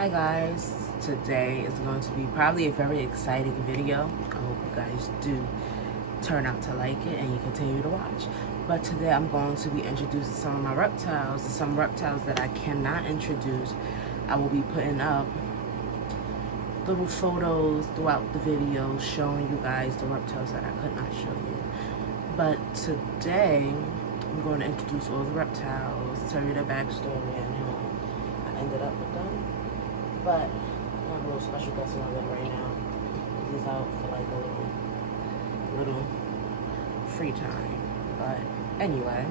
Hi guys, today is going to be probably a very exciting video. I hope you guys do turn out to like it and you continue to watch. But today I'm going to be introducing some of my reptiles. Some reptiles that I cannot introduce. I will be putting up little photos throughout the video showing you guys the reptiles that I could not show you. But today I'm going to introduce all the reptiles, tell you their backstory and how I ended up with them. But I have a little special guest in my bed right now. He's out for like a little free time. But anyway,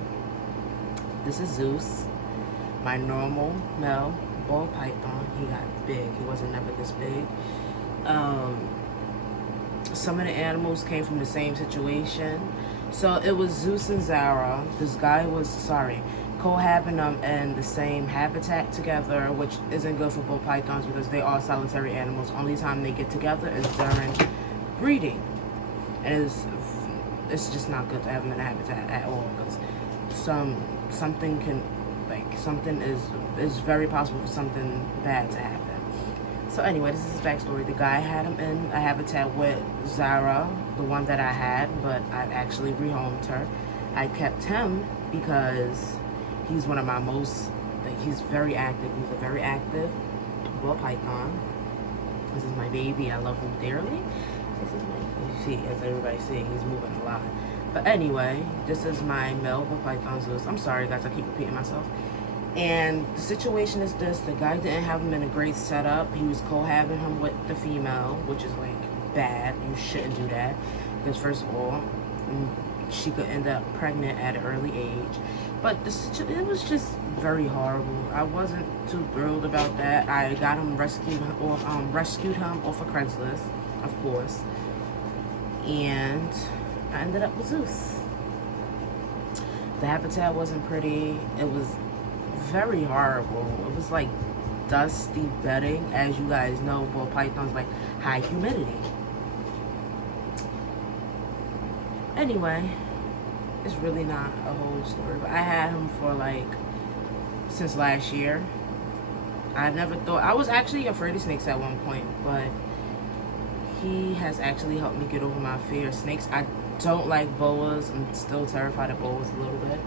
this is Zeus, my normal male ball python. He got big. He wasn't never this big. Some of the animals came from the same situation. So it was Zeus and Zara. This guy was, cohabiting them in the same habitat together, which isn't good for bull pythons because they are solitary animals. Only time they get together is during breeding. And it's just not good to have them in a habitat at all because something is very possible for something bad to happen. So anyway, this is his backstory. The guy had him in a habitat with Zara, the one that I had, but I actually rehomed her. I kept him because he's one of my most, he's very active. He's a very active bull python. This is my baby. I love him dearly. This is you see, as everybody's seeing, he's moving a lot. But anyway, this is my male bull python Zeus. I'm sorry guys, I keep repeating myself. And the situation is this: the guy didn't have him in a great setup. He was cohabiting him with the female, which is like bad. You shouldn't do that because first of all, she could end up pregnant at an early age. But it was just very horrible. I wasn't too thrilled about that. I got him rescued him off of Craigslist, of course, and I ended up with Zeus. The habitat wasn't pretty. It was very horrible. It was like dusty bedding. As you guys know, bull pythons like high humidity. Anyway, it's really not a whole story, but I had him for like since last year. I never thought, I was actually afraid of snakes at one point, but he has actually helped me get over my fear of snakes. I don't like boas. I'm still terrified of boas a little bit.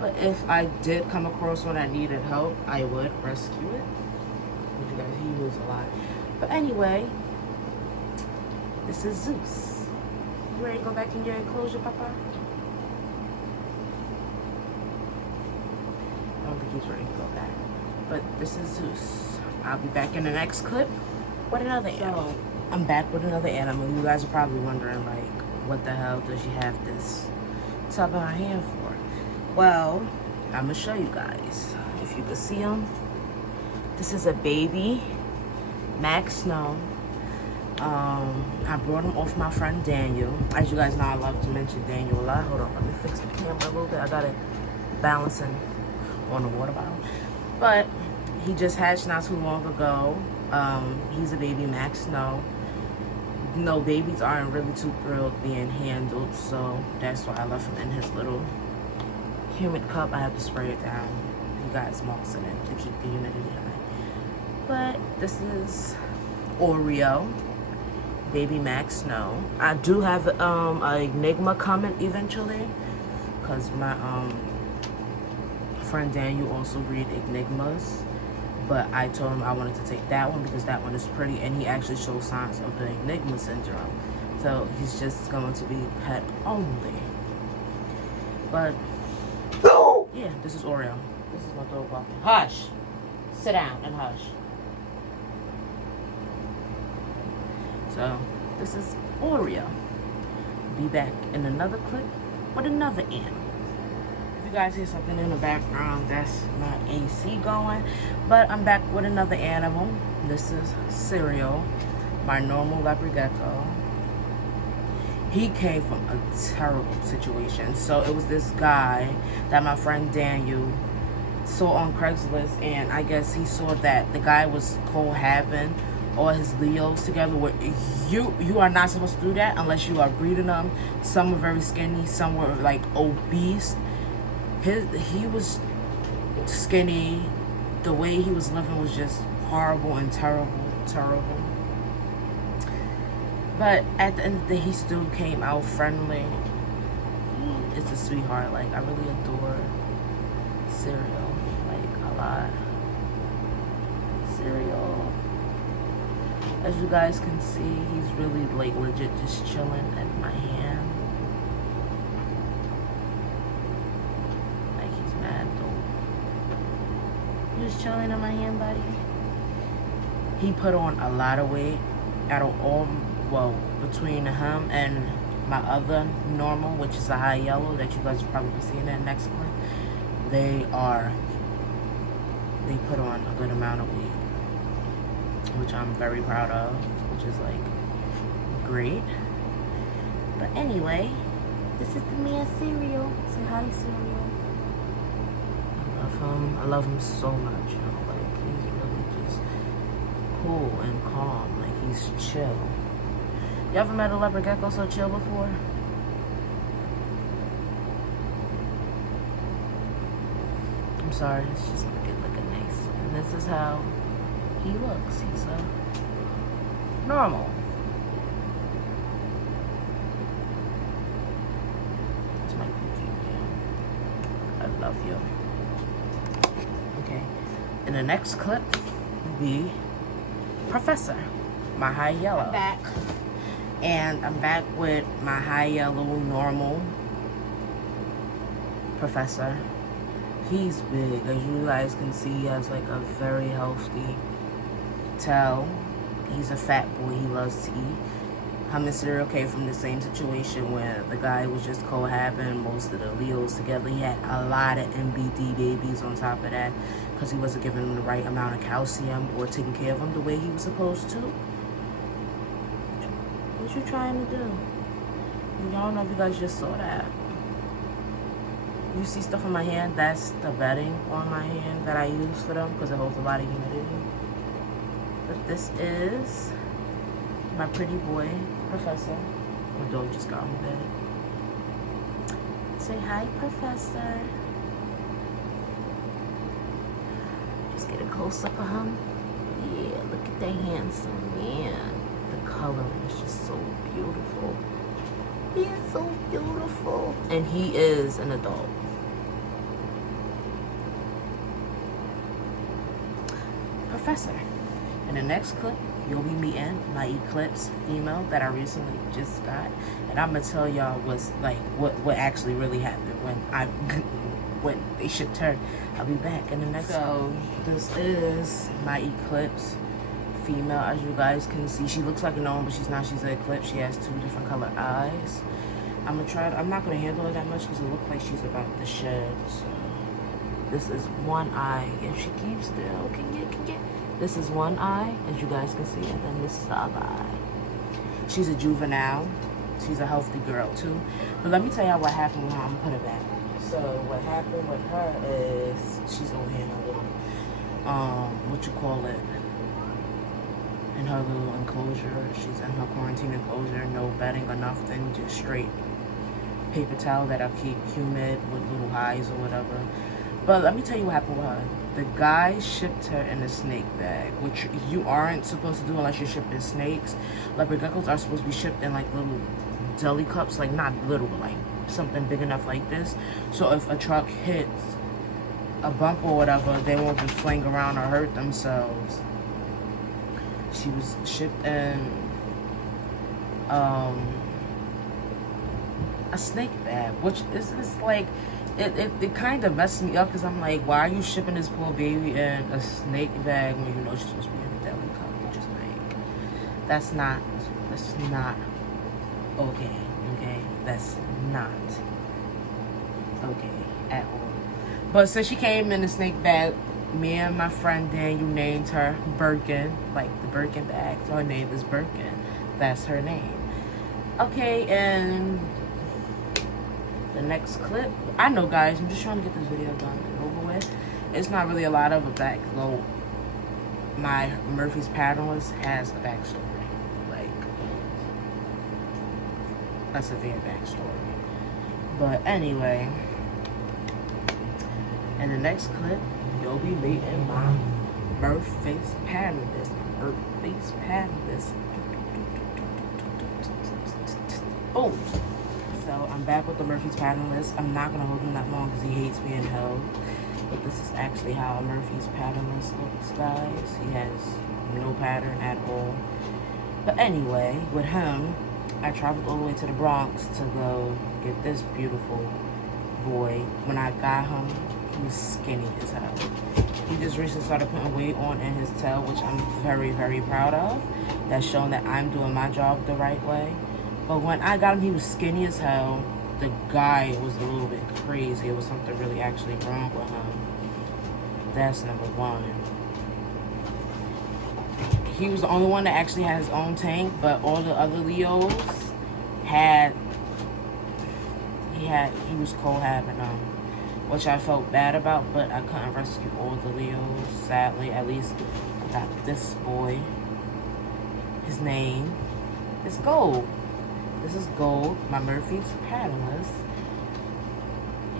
But if I did come across one that needed help, I would rescue it. You guys, he moves a lot. But anyway, this is Zeus. You ready to go back in your enclosure, Papa? I don't think he's ready to go back. But this is Zeus. I'll be back in the next clip with another animal. I'm back with another animal. You guys are probably wondering, like, what the hell does she have this tub in her hand for? Well, I'm gonna show you guys. If you can see him, this is a baby Max Snow. I brought him off my friend Daniel. As you guys know, I love to mention Daniel a lot. Hold on, let me fix the camera a little bit. I got it balancing on the water bottle. But he just hatched not too long ago. He's a baby Max Snow. No, babies aren't really too thrilled being handled, so that's why I left him in his little humid cup. I have to spray it down. You got moss in it to keep the humidity high. But this is Oreo, baby Max Snow. I do have a Enigma coming eventually, because my friend Daniel also breed Enigmas. But I told him I wanted to take that one because that one is pretty, and he actually shows signs of the Enigma syndrome. So he's just going to be pet only. But yeah, this is Oreo. This is my dog walking. Hush! Sit down and hush. So this is Oreo. Be back in another clip with another animal. If you guys hear something in the background, that's my AC going. But I'm back with another animal. This is Cereal, my normal leopard gecko. He came from a terrible situation. So it was this guy that my friend Daniel saw on Craigslist, and I guess he saw that the guy was cohabiting all his Leos together. Where you are not supposed to do that unless you are breeding them. Some were very skinny, some were like obese. He was skinny. The way he was living was just horrible and terrible. But at the end of the day, he still came out friendly. It's a sweetheart. Like, I really adore Cereal, like, a lot. Cereal. As you guys can see, he's really, like, legit just chilling in my hand. Like, he's mad dope. Just chilling in my hand, buddy. He put on a lot of weight. Out of all, well, between him and my other normal, which is a high yellow that you guys will probably see in that next clip, they put on a good amount of weight, which I'm very proud of, which is like great. But anyway, this is the man Cereal. Say hi, Cereal. I love him so much, you know, like he's really just cool and calm, like he's chill. You ever met a leopard gecko so chill before? I'm sorry, it's just looking nice. And this is how he looks. He's normal. It's my cookie. I love you. Okay. In the next clip will be Professor, my high yellow. I'm back. And I'm back with my high yellow normal Professor. He's big. As you guys can see, he has like a very healthy tail. He's a fat boy. He loves to eat. Him and Cereal came from the same situation where the guy was just cohabiting most of the alleles together. He had a lot of MBD babies on top of that because he wasn't giving him the right amount of calcium or taking care of him the way he was supposed to. What you trying to do? I don't know if you guys just saw that. You see stuff on my hand? That's the bedding on my hand that I use for them because it holds a lot of humidity. But this is my pretty boy, Professor. My dog just got on bed. Say hi, Professor. Just get a close-up of him. Yeah, look at that handsome man. The coloring is just so beautiful. He is so beautiful. And he is an adult. Professor. In the next clip, you'll be meeting my Eclipse female that I recently just got. And I'm going to tell y'all what actually really happened when they shipped her. I'll be back in the next So, this is my Eclipse female. As you guys can see, she looks like a normal, but she's not. She's an Eclipse. She has 2 different color eyes. I'm not gonna handle her that much because it looks like she's about to shed. So this is one eye. If she keeps still, can get. This is one eye, as you guys can see, and then this is the other eye. She's a juvenile. She's a healthy girl too. But let me tell y'all what happened with her. I'm gonna put her back. So what happened with her is she's over here in a little in her little enclosure. She's in her quarantine enclosure, no bedding or nothing, just straight paper towel that I keep humid with little highs or whatever. But let me tell you what happened with her. The guy shipped her in a snake bag, which you aren't supposed to do unless you're shipping snakes. Leopard geckos are supposed to be shipped in like little deli cups, like not little, but like something big enough like this. So if a truck hits a bump or whatever, they won't just fling around or hurt themselves. She was shipped in a snake bag, which is like, it kind of messed me up because I'm like, why are you shipping this poor baby in a snake bag when you know she's supposed to be in a deli cup? Which is like, that's not okay, that's not okay at all. But since she came in a snake bag, me and my friend Daniel named her Birkin, like the Birkin bag. So her name is Birkin. That's her name. Okay, and the next clip. I know, guys, I'm just trying to get this video done and over with. It's not really a lot of a backload. My Murphy's Patternless has a backstory. Like, a severe backstory. But anyway, in the next clip, you'll be meeting my birth face patternless. Birth face patternless. Boom. So I'm back with the Murphy's patternless. I'm not gonna hold him that long because he hates being held. But this is actually how a Murphy's patternless looks, guys. He has no pattern at all. But anyway, with him, I traveled all the way to the Bronx to go get this beautiful boy. When I got him, he was skinny as hell. He just recently started putting weight on in his tail, which I'm very, very proud of. That's showing that I'm doing my job the right way. But when I got him, he was skinny as hell. The guy was a little bit crazy. It was something really actually wrong with him. That's number one. He was the only one that actually had his own tank, but all the other Leos he was co-having them, which I felt bad about, but I couldn't rescue all the Leos, sadly. At least I got this boy. His name is Gold. This is Gold, my Murphy's patternless.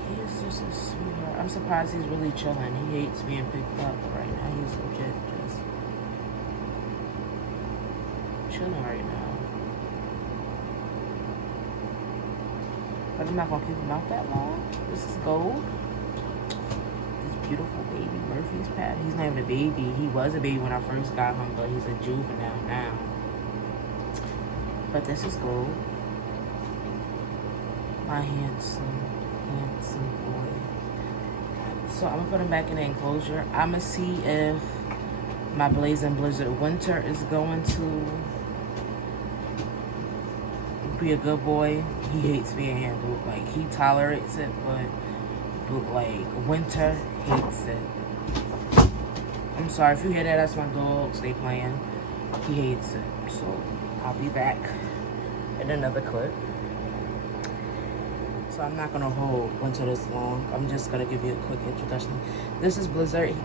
He is just a sweetheart. I'm surprised he's really chilling. He hates being picked up right now. He's legit just chilling right now. But I'm not gonna keep him out that long. This is Gold. This beautiful baby Murphy's pattern. He's not even a baby. He was a baby when I first got him, but he's a juvenile now. But this is Gold. My handsome, handsome boy. So I'm gonna put him back in the enclosure. I'm gonna see if my Blazing Blizzard Winter is going to be a good boy. He hates being handled. Like, he tolerates it, but like Winter hates it. I'm sorry if you hear that. That's my dogs. They playing. He hates it. So I'll be back in another clip. So I'm not gonna hold Winter this long. I'm just gonna give you a quick introduction. This is Blizzard. He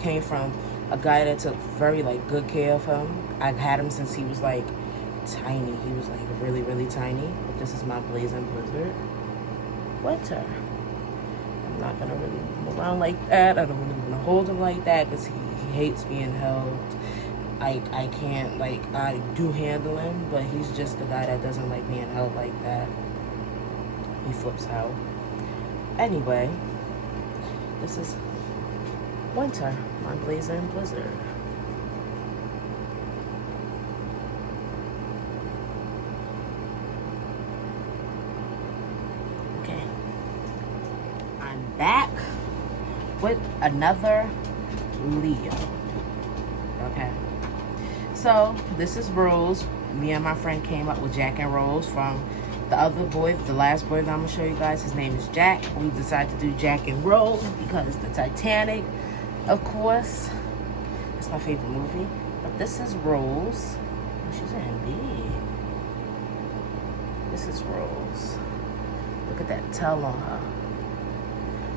came from a guy that took very good care of him. I've had him since he was tiny. He was really, really tiny. But this is my Blazing Blizzard Winter. I'm not gonna really move him around like that. I don't really want to hold him like that because he hates being held. I can't, I do handle him, but he's just the guy that doesn't like being held like that. He flips out. Anyway, this is Winter, my Blazing Blizzard. Okay. I'm back with another Leo. Okay. So, this is Rose. Me and my friend came up with Jack and Rose from the other boy, the last boy that I'm going to show you guys. His name is Jack. We decided to do Jack and Rose because the Titanic, of course. That's my favorite movie. But this is Rose. Oh, she's in bed. This is Rose. Look at that tail on her.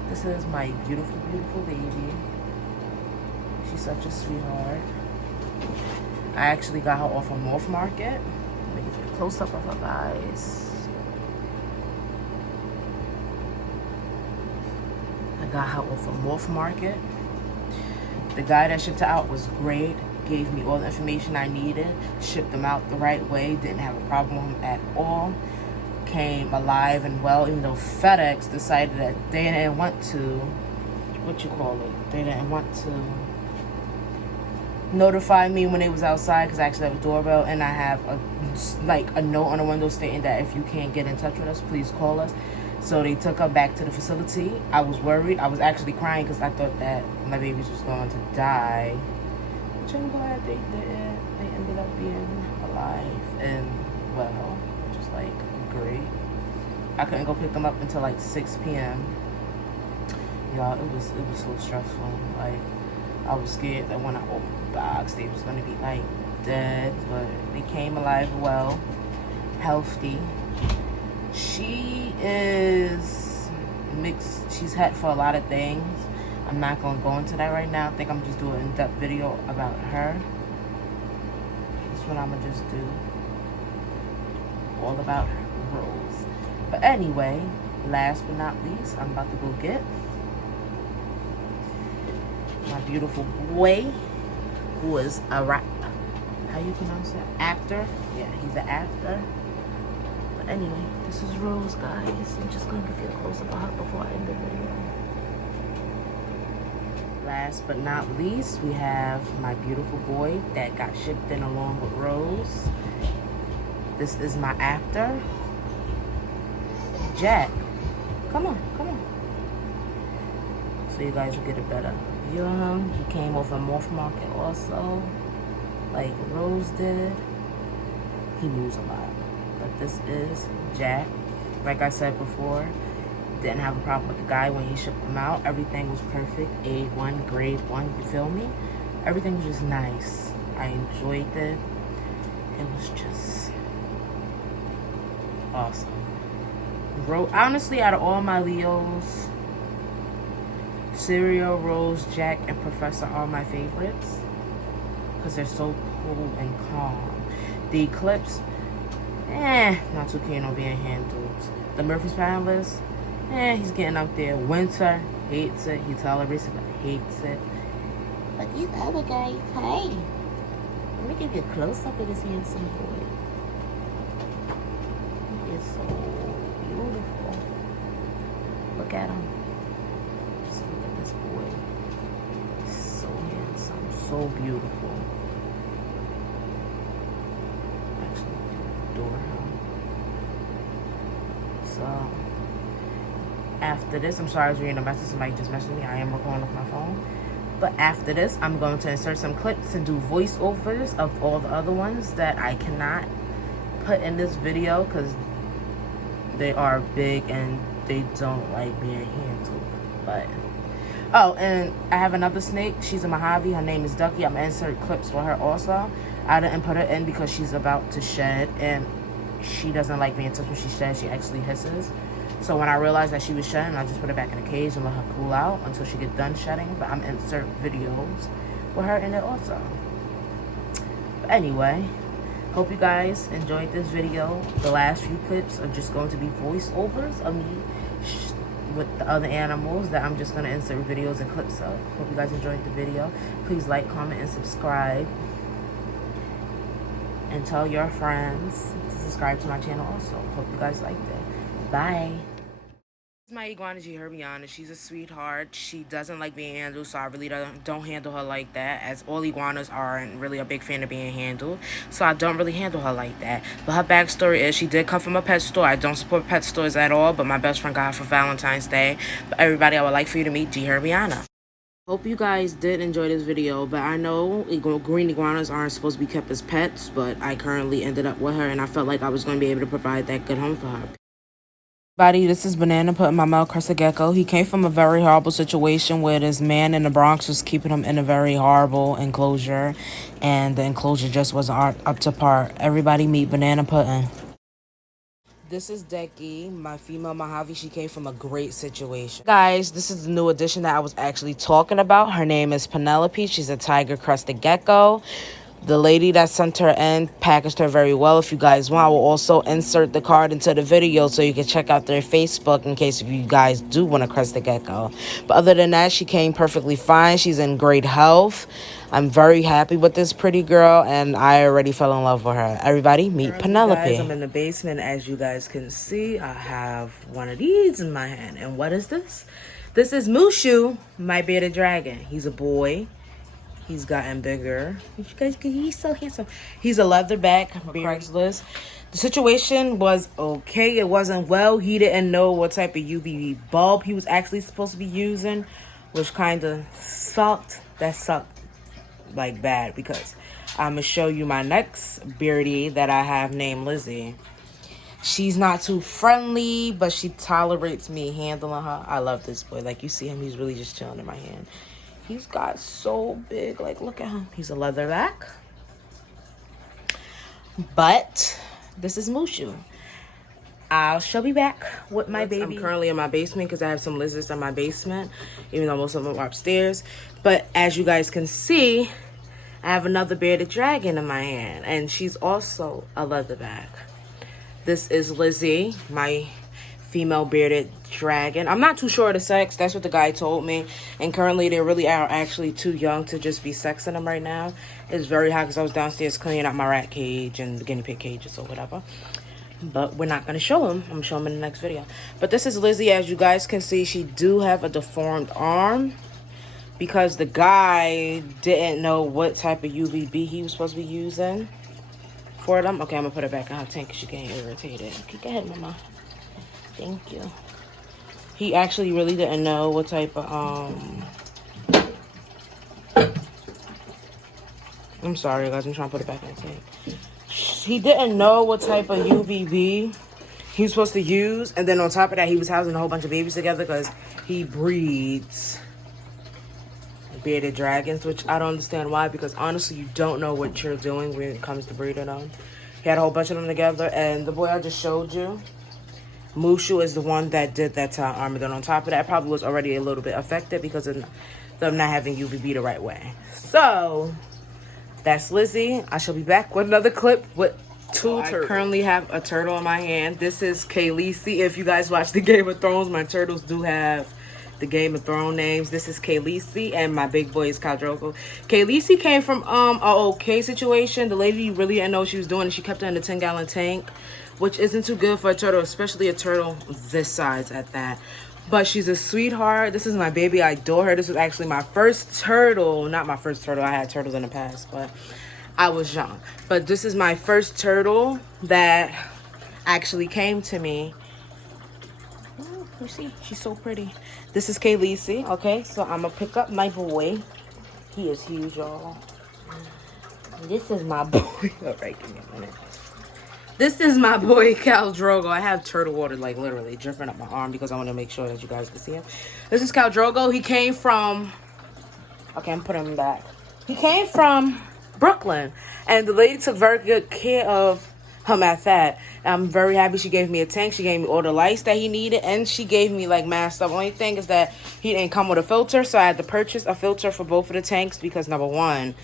This is my beautiful, beautiful baby. She's such a sweetheart. I actually got her off a Morph Market. Let me give you a close-up of her, guys. I got her off a Morph Market. The guy that shipped her out was great. Gave me all the information I needed. Shipped them out the right way. Didn't have a problem at all. Came alive and well, even though FedEx decided that they didn't want to, they didn't want to notify me when they was outside because I actually have a doorbell and I have a note on the window stating that if you can't get in touch with us, please call us. So they took her back to the facility. I was worried. I was actually crying because I thought that my babies was going to die. Which I'm glad they didn't. They ended up being alive and well, which is great. I couldn't go pick them up until 6 p.m. Y'all, it was so stressful. I was scared that when I opened the box, they was gonna be dead, but they came alive well, healthy. She is mixed. She's had for a lot of things. I'm not gonna go into that right now. I think I'm just doing an in-depth video about her. That's what I'm gonna just do. All about her, Rose. But anyway, last but not least, I'm about to go get my beautiful boy, who is a rap. How you pronounce it? Actor? Yeah, he's an actor. But anyway, this is Rose, guys. I'm just gonna give you a close up of her before I end the video. Last but not least, we have my beautiful boy that got shipped in along with Rose. This is my actor, Jack. Come on, come on. So you guys will get a better view of him. He came over Morph Market also, like Rose did. He moves a lot. But this is Jack. Like I said before, didn't have a problem with the guy when he shipped him out. Everything was perfect. A1, grade 1, you feel me? Everything was just nice. I enjoyed it. It was just awesome. Honestly, out of all my Leos, Serial, Rose, Jack, and Professor are my favorites because they're so cool and calm. The Eclipse, not too keen on being handled. The Murphy's Palace, he's getting up there. Winter, hates it. He tolerates it, but hates it. But these other guys, hey, let me give you a close-up of this handsome boy. He is so beautiful. Look at him. Just look at this boy. He's so handsome, so beautiful. Actually, adore him. So, after this, I'm sorry I was reading a message. Somebody just messaged me. I am recording off my phone. But after this, I'm going to insert some clips and do voiceovers of all the other ones that I cannot put in this video because they are big and they don't like being handled. But oh, and I have another snake. She's a Mojave. Her name is Ducky. I'm gonna insert clips for her also. I didn't put her in because she's about to shed and she doesn't like being touched when she sheds. She actually hisses. So when I realized that she was shedding, I just put her back in the cage and let her cool out until she gets done shedding. But I'm gonna insert videos with her in it also. But anyway, hope you guys enjoyed this video. The last few clips are just going to be voiceovers of me with the other animals that I'm just going to insert videos and clips of. Hope you guys enjoyed the video. Please like, comment, and subscribe. And tell your friends to subscribe to my channel also. Hope you guys liked it. Bye. This is my iguana Herbiana. She's a sweetheart. She doesn't like being handled, so I really don't handle her like that, as all iguanas aren't really a big fan of being handled, so I don't really handle her like that. But her backstory is she did come from a pet store. I don't support pet stores at all, but my best friend got her for Valentine's Day. But everybody, I would like for you to meet Herbiana. Hope you guys did enjoy this video, but I know green iguanas aren't supposed to be kept as pets, but I currently ended up with her, and I felt like I was going to be able to provide that good home for her. Buddy, this is Banana putting my male crested gecko. He came from a very horrible situation where this man in the Bronx was keeping him in a very horrible enclosure, and the enclosure just wasn't up to par. Everybody meet Banana Pudding. This is Decky, my female Mojave. She came from a great situation. Guys, this is the new addition that I was actually talking about. Her name is Penelope. She's a tiger crested gecko. The lady that sent her in packaged her very well. If you guys want, I will also insert the card into the video so you can check out their Facebook in case if you guys do want to crest the gecko. But other than that, she came perfectly fine. She's in great health. I'm very happy with this pretty girl, and I already fell in love with her. Everybody, meet Penelope. Guys, I'm in the basement. As you guys can see, I have one of these in my hand. And what is this? This is Mushu, my bearded dragon. He's a boy. He's gotten bigger. You guys, he's so handsome. He's a leatherback from Craigslist. The situation was okay. It wasn't well. He didn't know what type of UVB bulb he was actually supposed to be using, which kind of sucked. That sucked like bad because I'm going to show you my next beardie that I have named Lizzie. She's not too friendly, but she tolerates me handling her. I love this boy. Like, you see him, he's really just chilling in my hand. He's got so big, like, look at him. He's a leatherback. But this is Mushu. I shall be back with my baby. I'm currently in my basement because I have some lizards in my basement, even though most of them are upstairs. But as you guys can see, I have another bearded dragon in my hand, and she's also a leatherback. This is Lizzie, my female bearded dragon. I'm not too sure of the sex. That's what the guy told me. And currently they really are actually too young to just be sexing them right now. It's very hot because I was downstairs cleaning out my rat cage and the guinea pig cages or whatever. But we're not going to show them. I'm going to show them in the next video. But this is Lizzie. As you guys can see, she do have a deformed arm because the guy didn't know what type of UVB he was supposed to be using for them. Okay, I'm going to put her back in her tank because she's getting irritated. Okay, go ahead, mama. Thank you. He actually really didn't know what type of, I'm sorry, guys. I'm trying to put it back in the tank. He didn't know what type of UVB he was supposed to use. And then on top of that, he was housing a whole bunch of babies together because he breeds bearded dragons, which I don't understand why, because honestly, you don't know what you're doing when it comes to breeding them. He had a whole bunch of them together, and the boy I just showed you, Mushu, is the one that did that to our arm. And then on top of that, probably was already a little bit affected because of them not having UVB the right way. So that's Lizzie. I shall be back with another clip with two turtles. I currently have a turtle in my hand. This is Khaleesi. If you guys watch the Game of Thrones, my turtles do have the Game of Thrones names. This is Khaleesi, and my big boy is Khal Drogo. Khaleesi came from a okay situation. The lady really didn't know what she was doing, and she kept her in a 10-gallon tank, which isn't too good for a turtle, especially a turtle this size at that. But she's a sweetheart. This is my baby. I adore her. This was actually my first turtle. Not my first turtle. I had turtles in the past, but I was young. But this is my first turtle that actually came to me. Oh, you see, she's so pretty. This is Khaleesi. Okay, so I'm going to pick up my boy. He is huge, y'all. This is my boy. All right, give me a minute. This is my boy, Khal Drogo. I have turtle water, like, literally dripping up my arm because I want to make sure that you guys can see him. This is Khal Drogo. He came from... Okay, I'm putting him back. He came from Brooklyn. And the lady took very good care of him at that. I'm very happy she gave me a tank. She gave me all the lights that he needed. And she gave me, like, mad stuff. Only thing is that he didn't come with a filter. So I had to purchase a filter for both of the tanks because, number one,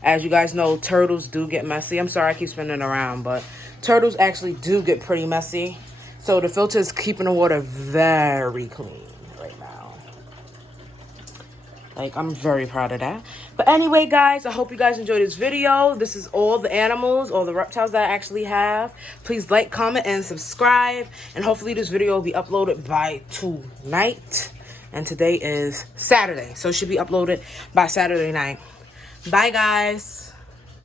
as you guys know, turtles do get messy. I'm sorry I keep spinning around, but turtles actually do get pretty messy. So the filter is keeping the water very clean right now. Like, I'm very proud of that. But anyway, guys, I hope you guys enjoyed this video. This is all the animals, all the reptiles that I actually have. Please like, comment, and subscribe. And hopefully this video will be uploaded by tonight. And today is Saturday, so it should be uploaded by Saturday night. Bye, guys.